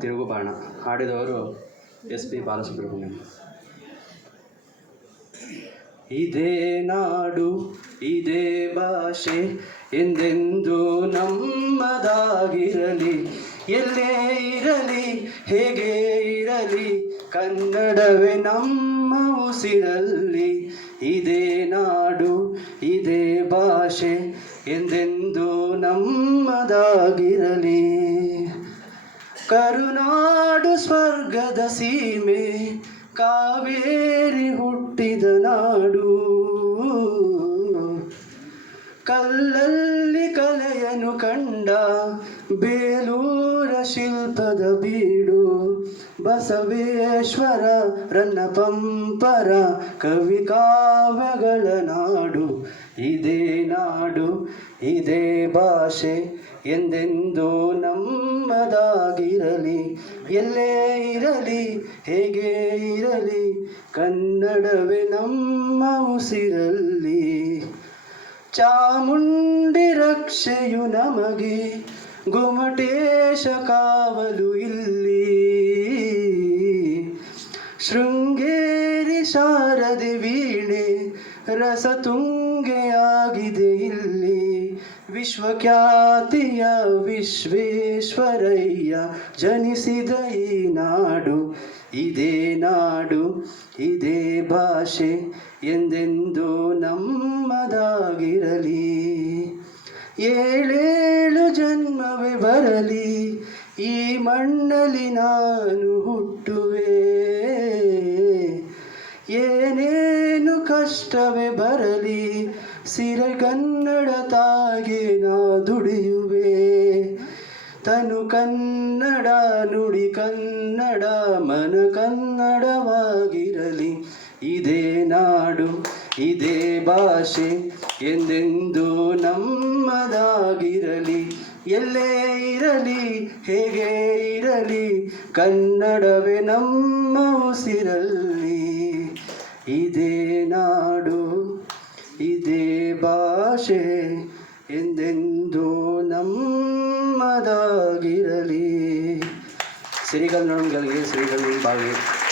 ತಿರುಗುಬಾಣ. ಹಾಡಿದವರು SP Balasubrahmanyam. ಇದೇ ನಾಡು ಇದೇ ಭಾಷೆ ಎಂದೆಂದು ನಮ್ಮದಾಗಿರಲಿ, ಎಲ್ಲೇ ಇರಲಿ ಹೇಗೆ ಇರಲಿ ಕನ್ನಡವೇ ನಮ್ಮ ಉಸಿರಲ್ಲಿ. ಇದೇ ನಾಡು ಇದೇ ಭಾಷೆ ಎಂದೆಂದು ನಮ್ಮದಾಗಿರಲಿ. ಕರುನಾಡು ಸ್ವರ್ಗದ ಸೀಮೆ, ಕಾವೇರಿ ಹುಟ್ಟಿದ ನಾಡು. ಕಲ್ಲಲ್ಲಿ ಕಲೆಯನ್ನು ಕಂಡ ಬೇಲೂರ ಶಿಲ್ಪದ ಬೀಡು. ಬಸವೇಶ್ವರ ರನ್ನ ಪಂಪರ ಕವಿ ಕಾವ್ಯಗಳ ನಾಡು. ಇದೇ ನಾಡು ಇದೇ ಭಾಷೆ ಎಂದೆಂದು ನಮ್ಮದಾಗಿರಲಿ, ಎಲ್ಲೇ ಇರಲಿ ಹೇಗೆ ಇರಲಿ ಕನ್ನಡವೇ ನಮ್ಮ ಉಸಿರಲ್ಲಿ. ಚಾಮುಂಡಿ ರಕ್ಷೆಯು ನಮಗೆ, ಗೊಮಟೇಶ ಕಾವಲು ಇಲ್ಲಿ. ಶೃಂಗೇರಿ ಶಾರದೆ ವೀಣೆ ರಸತುಂಗೆಯಾಗಿದೆ ಇಲ್ಲಿ. ವಿಶ್ವಖ್ಯಾತಿಯ ವಿಶ್ವೇಶ್ವರಯ್ಯ ಜನಿಸಿದ ಈ ನಾಡು. ಇದೇ ನಾಡು ಇದೇ ಭಾಷೆ ಎಂದೆಂದು ನಮ್ಮದಾಗಿರಲಿ. ಏಳೇಳು ಜನ್ಮವೇ ಬರಲಿ ಈ ಮಣ್ಣಲ್ಲಿ ನಾನು ಹುಟ್ಟುವೆ. ಏನೇನು ಕಷ್ಟವೇ ಬರಲಿ ಸಿರಿಗನ್ನಡ ತಾಯಿಗೆ ನಾ ದುಡಿಯುವೆ. ತನು ಕನ್ನಡ ನುಡಿ ಕನ್ನಡ ಮನ ಕನ್ನಡವಾಗಿರಲಿ. ಇದೇ ನಾಡು ಇದೇ ಭಾಷೆ ಎಂದೆಂದು ನಮ್ಮದಾಗಿರಲಿ, ಎಲ್ಲೇ ಇರಲಿ ಹೇಗೆ ಇರಲಿ ಕನ್ನಡವೇ ನಮ್ಮ ಉಸಿರಲ್ಲಿ. ಇದೇ ನಾಡು ಇದೇ ಭಾಷೆ ಎಂದೆಂದು ನಮ್ಮದಾಗಿರಲಿ. ಸಿರಿಗನ್ನಡಗಳಿಗೆ ಶ್ರೀಗಳು ಬಾವಿ.